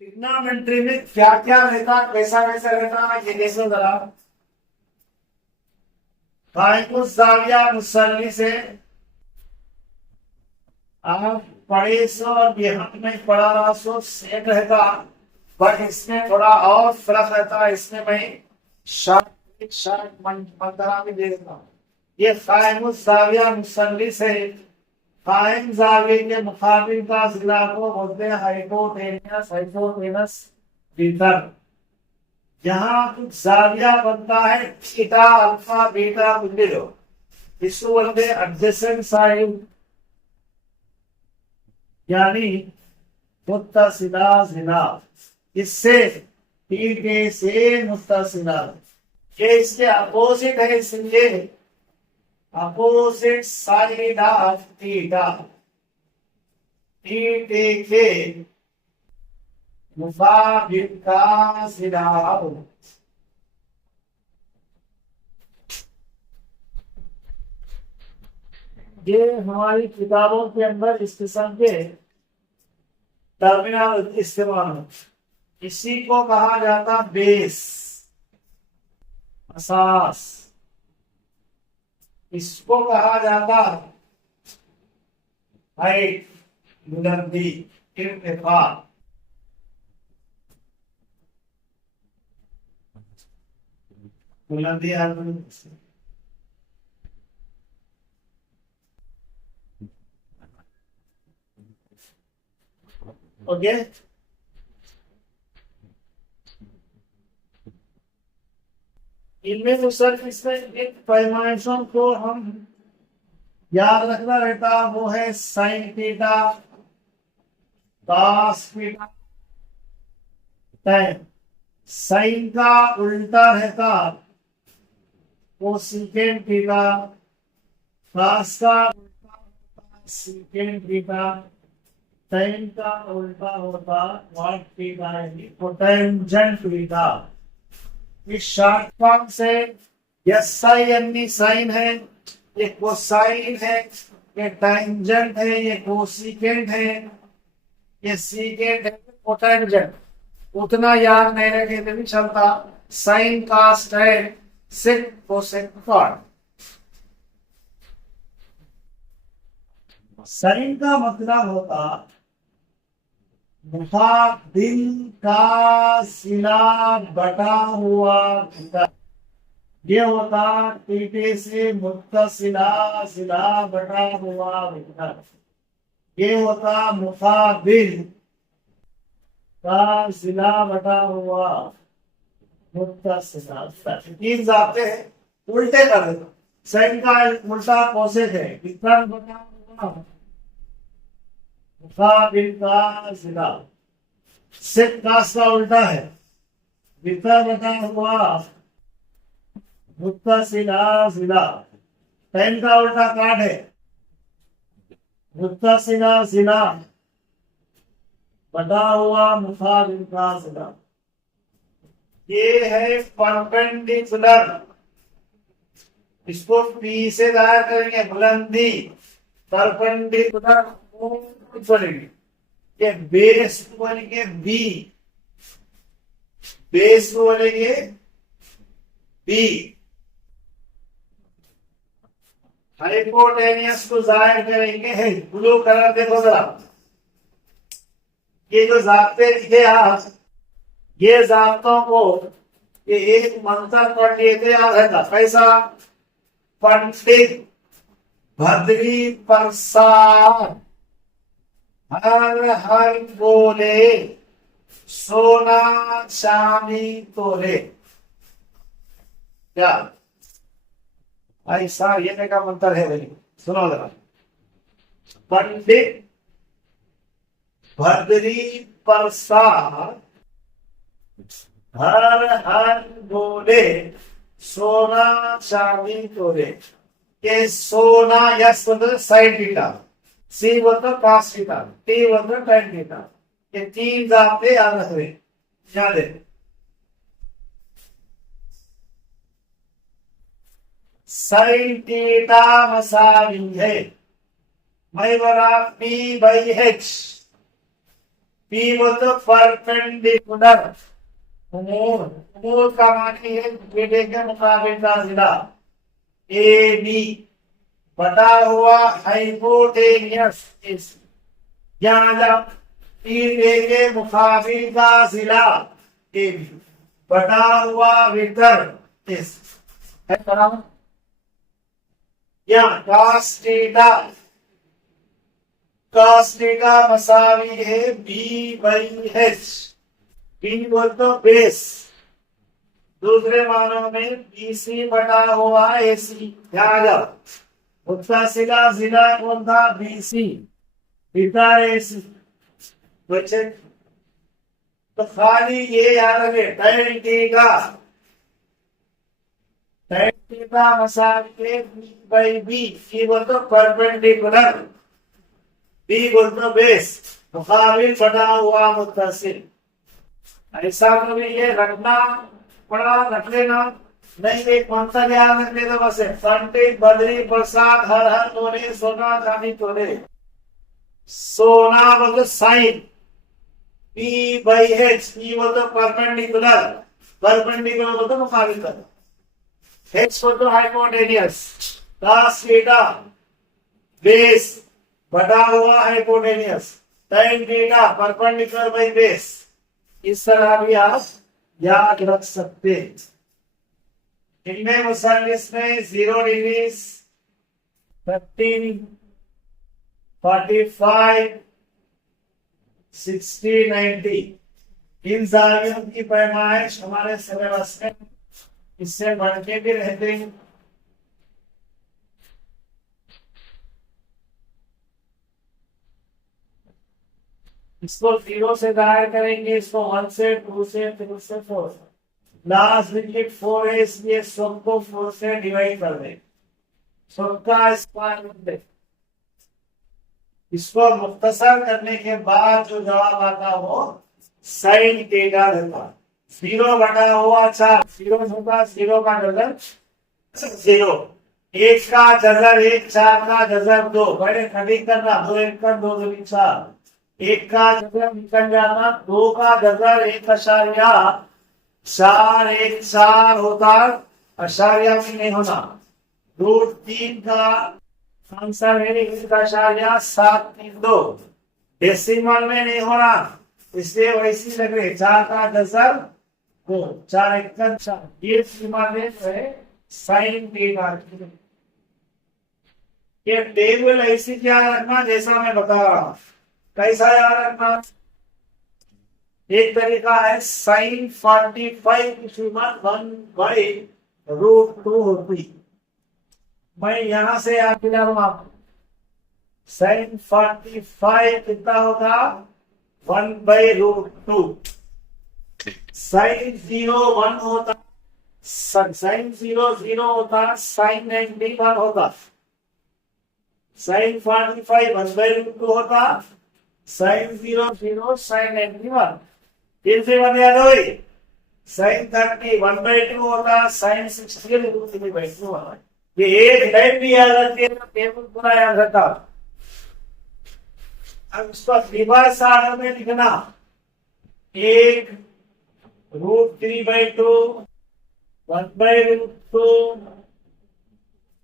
Trigonometry में क्या क्या रहता, कैसा कैसा रहता, ये देखो जरा। हाइपोस जाविया मुसल्ली से आप पढ़े सो और बिहार में पढ़ा रहा सो सेट रहता, बट इसमें थोड़ा और फर्क रहता है। इसमें मैं शार्ट शार्ट मंत्रा भी दे देता हूँ। ये हाइपोस जाविया मुसल्ली से कायम जावे के मुकाबिल का जिला को बोलते हैं हाइपोटेनियस हाइपोटेनस भीतर। यहाँ कुछ जाविया बनता है थीटा अल्फा बीटा बिंदु, इसको बोलते हैं एडजेसेंट साइड, यानी मुत्तसिला जिला। इससे थीटे से मुत्तसिला, ये इसके अपोजिट है, इसलिए अपोजिट साइड ऑफ थीटा, थीटे के मुताबिक का सीधा। ये हमारी किताबों के अंदर इस किस्म के टर्मिनल इस्तेमाल हो, इसी को कहा जाता बेस, असास। इसको कहा जाता हाइट, बुलंदी, इर्तिफा। बुलंदी ओके। इनमें तो सर इसमें एक पैमाइशों को हम याद रखना रहता, वो है sine theta, cos theta, tan। Sine का उल्टा रहता कोसेकेंट थीटा, कॉस का उल्टा होता सेकेंड थीटा, tan का उल्टा होता कॉट थीटा, यानी कोटेंजेंट थीटा। इस शॉर्ट फॉर्म से यस साइन साइन है, ये कोसाइन है, ये टेंजेंट है, ये कोसिकेंट है, ये सीकेंट है, कोटेंजेंट। उतना याद नहीं रखे तो भी चलता। साइन कास्ट है सिक कोसेक कॉट। साइन का मतलब होता दिल का सिला बटा हुआ घटा, ये होता टीटे से मुत्तसिला सिला बटा हुआ घटा, ये होता मुकाबिल का सिला बटा हुआ मुत्तसिला। तीन जाते हैं, उल्टे कर दो। साइन का उल्टा कोसेक है, कितना बटा हुआ मुकाबिल का सिला। सेक कास का उल्टा है, कितना बटा हुआ मुत्तसिला सिला। टेन का उल्टा काट है, मुत्तसिला सिला बटा हुआ मुकाबिल का सिला। ये है परपेंडिकुलर, इसको पी से दायर करेंगे बुलंदी, परपेंडिकुलर बोलेंगे। ये बेस को बोलेंगे बी, बेस को बोलेंगे बी। हाइपोटेनियस को जाहिर करेंगे है ब्लू कलर। देखो जरा, ये जो जाते लिखे आप, ये जातों को ये एक मंत्र पढ़ लिए थे, याद रहता कैसा? पंडित भद्री प्रसाद हर हर बोले सोना चांदी तोले। क्या ऐसा ये का मंत्र है भाई, सुनो जरा। पंडित भद्री प्रसाद हर हर बोले सोना चांदी तोले। ये सोना यस मतलब साइन थीटा, सी मतलब कॉस थीटा, टी मतलब टेन थीटा। ये तीन जाते याद रखवे, याद है। साइन थीटा मसावी है, मैं बराबर बी बाई एच। पी बोलते परपेंडिकुलर, मूल का माने है बेटे के मुकाबले का जिला। ए बी बटा हुआ हाइपोटेनियस इस, यहाँ जब तीन ए के मुकाबले का जिला ए बी बटा हुआ विकर्ण इस है बराबर। यहाँ cos थीटा मसावी है बी बाई एच। बी बोल तो बेस, दूसरे मानों में बीसी बटा हुआ एसी। ध्यान जाओ उसका जिला कौन था, बीसी, पिता एसी बच्चे। तो खाली ये याद रखे tan थीटा मसावी बी बाई बी। सी बोल तो परपेंडिकुलर, बी बोल तो बेस, मुकाबिल बटा हुआ मुत्तसिल। ऐसा कभी ये रखना पड़ा, रख लेना नहीं। एक मंत्र याद रखने तो बस है, पंडित बद्री प्रसाद हर हर तोड़े सोना चांदी तोड़े। सोना बोल sine, P by H, P बोल तो परपेंडिकुलर, परपेंडिकुलर बोल तो मुकाबिल कर, एच बोल तो हाइपोटेनियस, cos थीटा बेस बटा हुआ hypotenuse, tan theta perpendicular by base. इस तरह भी आप याद रख सकते। इनमें मुसल्लिस में 0 डिग्री 13 45 60 90 इन जावियों की पैमाइश हमारे सिलेबस में इससे बढ़ के भी रहते हैं। इसको 0 से दायर करेंगे, इसको 1 से 2 से 3 से 4 से, लास्ट डिजिट 4 है इसलिए सबको 4 से डिवाइड कर दें, सबका स्क्वायर रूट दे। इसको मुख्तसर करने के बाद जो जवाब आता वो साइन थीटा रहता। 0 बटा हुआ 4, 0 होगा, 0 का जजर 0, 1 का जजर 1, 4 का जजर 2, बड़े खड़ी करना, 2 1 का 2 2 4, 1 का जजर निकल जाना, 2 का जजर 1.4 1 4 होता, अशारिया में नहीं होना। रूट 3 का आंसर है 1.732, डेसिमल में नहीं होना, इसलिए वैसी लग रही। 4 का जजर 2, 4 1 का 4, ये सीमा में है साइन थीटा। ये टेबल ऐसी क्या रखना जैसा मैं बता रहा हूं। कैसा याद रखना, एक तरीका है साइन 45 की कीमत 1/√2 होती। मैं यहां से याद दिला रहा हूं आपको, साइन 45 कितना होगा, 1/√2। साइन 0 1 होता, साइन 0 0 होता, साइन 90 1 होता, साइन 45 1/√2 होता, साइन 0 0, साइन 90 1। फिर से बन याद हो, साइन 30 1/2 होता, साइन 60 √3/2 होता। ये एक लाइन भी याद रखिए, टेबल पूरा याद रखा। अब इसको रिवर्स आर्डर में लिखना, 1 √3/2 1/√2,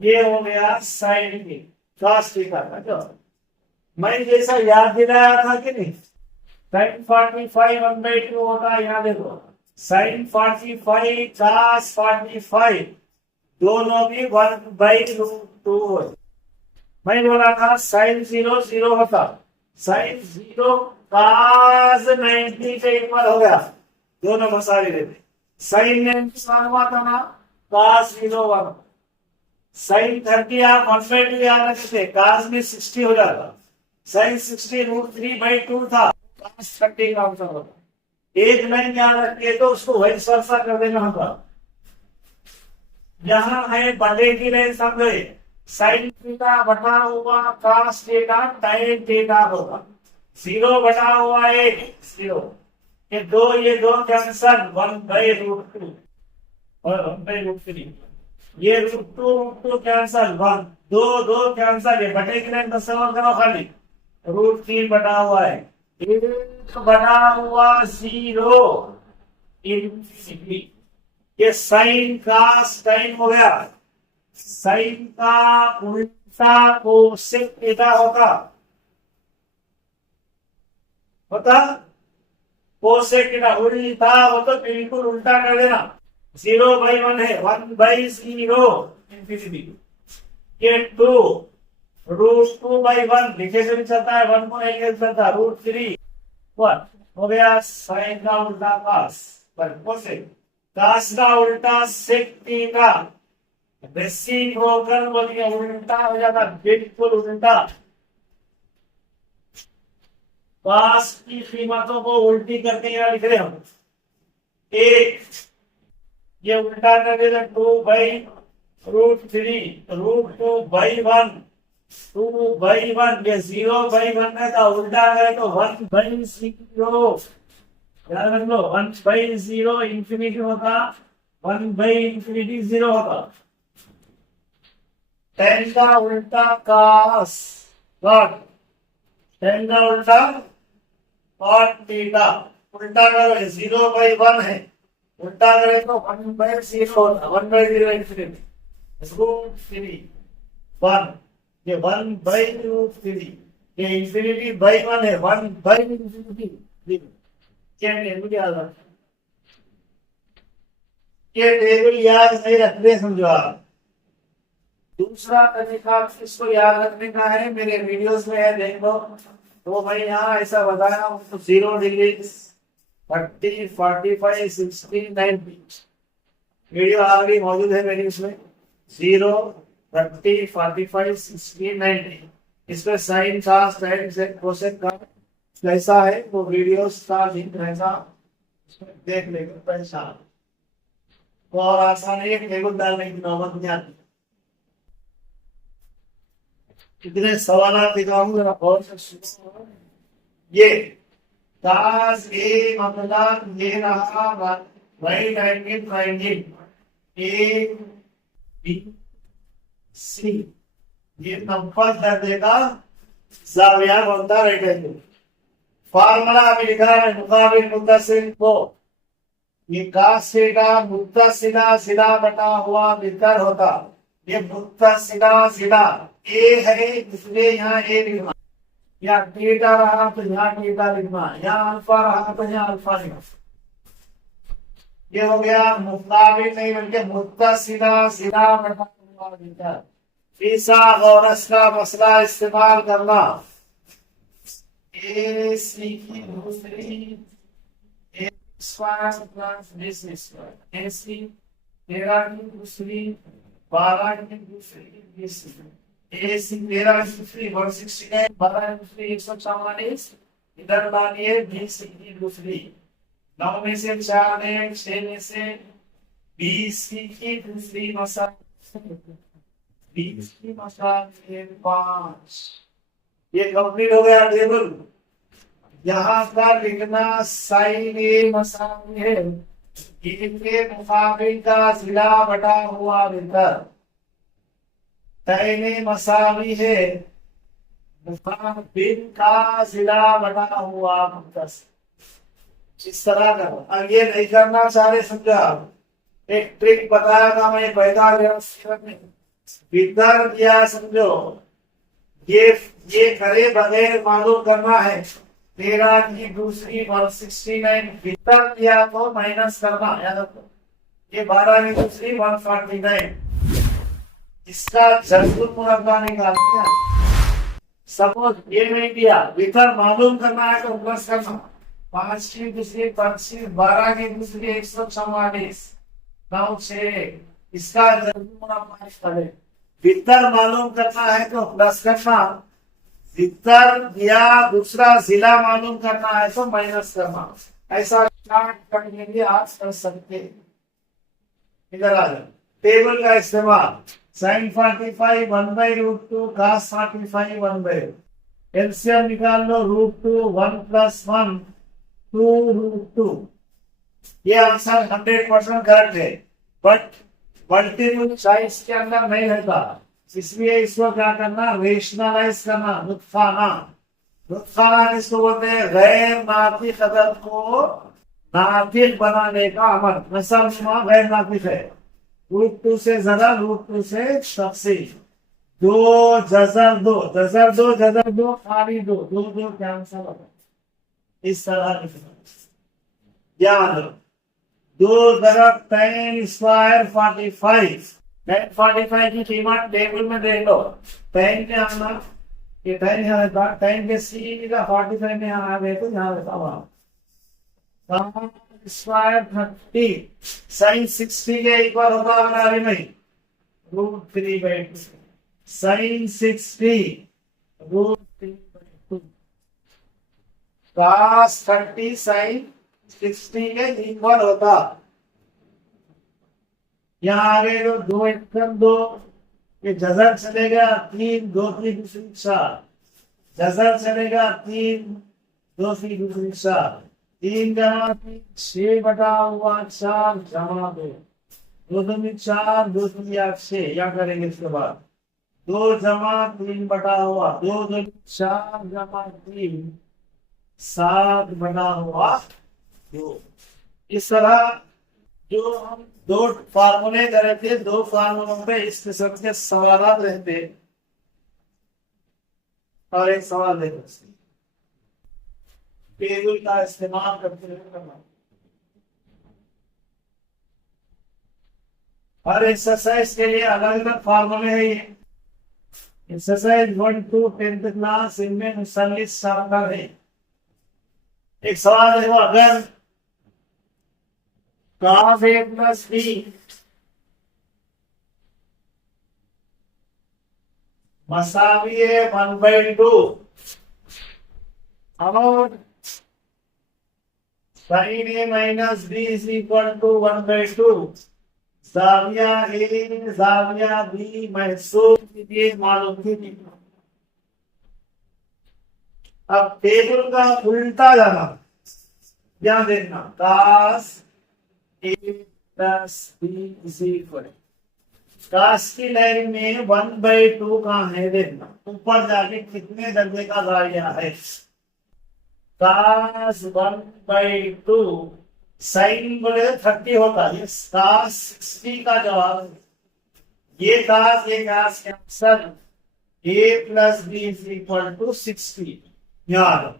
ये हो गया साइन की cos थीटा का। मैं जैसा याद दिलाया था कि नहीं, साइन 45 1/2 होता है। यहाँ देखो साइन 45 cos 45 दोनों भी 1/√2 हो। मैं बोला था साइन 0 0 होता, साइन 0 cos 90 के इक्वल हो गया, दोनों मसाले देते। साइन 90 1 हुआ था ना, cos 0 1। साइन 30 आप 1/2 याद रखे थे, cos में 60 हो जाता, साइन 60 √3/2 था, cos 30 का आंसर होता। एक लाइन याद रखिए तो उसको वही सरसा कर देना होगा। यहाँ है बड़े की लाइन समझे, साइन थीटा बटा हुआ cos थीटा tan थीटा होगा, 0 बटा हुआ 1 0, ये 2 कैंसल, 1/√2 और 1/√3, ये √2 कैंसल, 1 2 कैंसल, ये बटे की लाइन तस्वर करो खाली, √3 बटा हुआ है, एक बना हुआ 0 इंफिनिटी। ये साइन का साइन हो गया। साइन का उल्टा कोसेक थीटा होता कोसेक थीटा उल्टा हो तो बिल्कुल उल्टा कर देना। 0/1 है, 1/0 इंफिनिटी। ये 2 √2/1 लिखे से भी चलता है, 1 को एक चलता है, √3 1 हो गया। साइन का उल्टा कास पर कोसेक, कास का उल्टा सेक थीटा। बेसिक होकर बोलिए उल्टा हो जाता, बिल्कुल उल्टा। कास की कीमतों को उल्टी करके यहाँ लिख रहे हम। एक ये उल्टा कर देना, 2/√3 √2/1 2/1। ये 0/1 है तो उल्टा है तो 1/0। याद रख लो, 1/0 इंफिनिटी होता, 1/इंफिनिटी 0 होता। 10 का उल्टा कास कॉट, 10 का उल्टा कॉट थीटा। उल्टा करो, 0/1 है, उल्टा करें तो 1/0 होता, 1/0 इंफिनिटी √3 1। ये 1/√3, ये इंफिनिटी बाई 1 है, 1/इंफिनिटी। क्या टेबल याद रख, ये टेबल याद नहीं रखते समझो आप। दूसरा तरीका इसको याद रखने का है, मेरे वीडियोस में है, देख लो। तो भाई यहाँ ऐसा बताया तो 0 डिग्री 30 45 60 90 वीडियो ऑलरेडी मौजूद है मेरी इसमें। 0 30 45 60 90 इसमें साइन का साइन से कोसेक का कैसा है वो वीडियोस का लिंक रहेगा, देख लेंगे पहचान। और आसान है, टेबल डालने की नौबत नहीं आती। कितने सवाल दिखाऊंगा और सुनो। ये कास ए मतलब ये रहा right angle triangle A B C, ये नंबर कर देगा जाविया बनता राइट एंगल। फार्मूला अभी लिखा है मुकाबिल मुत्तसिल को, ये कास थीटा मुत्तसिला सिला बटा हुआ मिलकर होता। ये मुत्तसिला सिला ए है इसलिए यहाँ ए लिखना, या थीटा रहा तो यहाँ थीटा लिखना, यहाँ अल्फा रहा तो यहाँ अल्फा लिखना। ये हो गया मुकाबिल नहीं बल्कि मुत्तसिला सिला बटा हुआ मिलकर। ईसा और का मसला इस्तेमाल करना। ए सी की दूसरी स्क्वायर प्लस बी स्क्वायर, ए सी 13 की दूसरी 12 की दूसरी 20, ए सी 13 की दूसरी 169, 12 की दूसरी 144, इधर लानिए 20 की दूसरी। 9 में से 4 दें, 6 में से 20 की दूसरी मसा 20 की मसा 5। ये कंप्लीट हो गया टेबल। यहाँ का लिखना साइन ए मसावी है, इनके मुकाबिल का जिला बटा हुआ बिंदर। तैने मसावी है, मुकाबिल का जिला बटा हुआ मुक्तस। इस तरह का अब ये नहीं करना सारे समझा। एक ट्रिक बताया था मैं पैदा बिंदर दिया समझो, ये करे बगैर मालूम करना है। 13 की दूसरी 169 भीतर दिया तो माइनस करना, याद रखो। ये 12 की दूसरी 149, इसका जरूर मुरब्बा निकालना। सपोज ये नहीं दिया, भीतर मालूम करना है तो प्लस करना। 5 की दूसरी 25, 12 की दूसरी 144, 9 6, इसका जरूर मुरब्बा निकाले। भीतर मालूम करना है तो प्लस करना, भीतर या दूसरा जिला मालूम करना है तो माइनस करना। ऐसा स्टार्ट करने के लिए आप कर सकते। इधर आ जाओ, टेबल का इस्तेमाल। Sign 45 1/√2, cos 45 1/2। एलसीएम निकाल लो, √2 1 + 1 2√2। ये आंसर 100% करेक्ट है, बट मल्टीपल चॉइस के अंदर नहीं रहता, इसलिए इसको क्या करना, रेशनलाइज करना, नुत्फाना नुकसान इसको बोलते हैं गैर नातिक अदद को नातिक बनाने का अमल। नसब गैर नातिक है। रूट टू से जरा, रूट टू से तफसील। दो जजर दो, जजर दो, जजर दो, खाली दो, दो दो कैंसल होगा। इस तरह याद रखो। दो दरब 10 स्क्वायर 45। 1045 की कीमत टेबल में देख लो। 10 में आना, ये 10 यहाँ था, 10 के सीधा 45 में यहाँ आ गए तो यहाँ रहता वहां स्क्वायर 30 साइन 60 के इक्वल होगा हमारा नहीं, root 3/2 sine 60 root 3/2 cos 30 sine 60 के इक्वल होता। यहाँ आगे जो दो एकदम दो, ये जजर चलेगा 3, 2 की दूसरी 4, जजर चलेगा 3, 2 की दूसरी 4, 3 जमा 3 6/4 जमा 2, 2 दूनी 4, 2 दूनी 6 या करेंगे इसके बाद 2 जमा 3/2, 2 दूनी 4 जमा 3 7/2। इस तरह जो हम दो फार्मूले करे थे, दो फार्मूलों पे इस किस्म के सवाल रहते और एक सवाल देते टेबल का इस्तेमाल करते हुए करना। हर एक्सरसाइज के लिए अलग अलग फार्मूले है। ये एक्सरसाइज 1 to 10th क्लास, इनमें मुसल्लिस शामिल है। एक सवाल देखो, अगर cos A plus B मसावी है 1/2 और sin A minus B is equal to 1/2, जाविया A जाविया B महसूस कीजिए, मालूम कीजिए। अब टेबल का उल्टा जाना, ध्यान देखना, cos A plus B is equal, cos की लाइन में 1/2 कहाँ है देखना, ऊपर जाके कितने दर्जे का गाड़िया है। cos 1/2 साइन बोले 30 होता है, cos 60 का जवाब है। ये cos ये cos cancel, A plus B is equal to 60। याद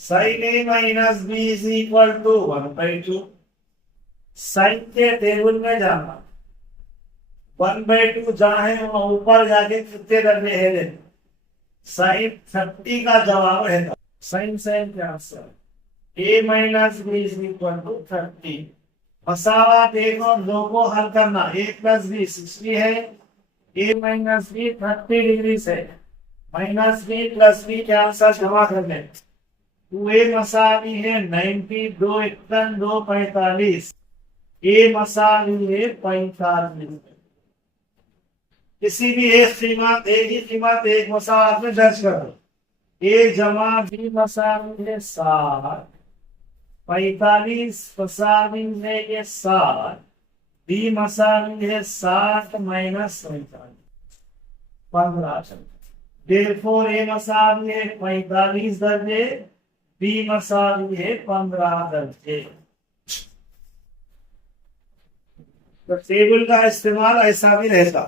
sin A minus B is equal to 1/2। Sign के टेबल में जाना, 1/2 जहां है वहां ऊपर जाके कितने दर्जे है, साइन 30 का जवाब है। Sine sine cancel, A minus B is equal to 30। मसावा 1 और 2 को हल करना, A plus B 60 है, A minus B 30 डिग्री से, minus B plus B cancel जमा कर लें। 2A मसावी है 90, 2 एकदम 2 45, A मसावी है 45। किसी भी एक कीमत, एक ही कीमत एक मसावत में दर्ज करो। A जमा B मसावी है 60, 45 मसावी है ये 60, B मसावी है 60 माइनस 15। Therefore A मसावी है 45 दर्जे, B मसावी है 15 दर्जे। तो टेबल का इस्तेमाल ऐसा भी रहता।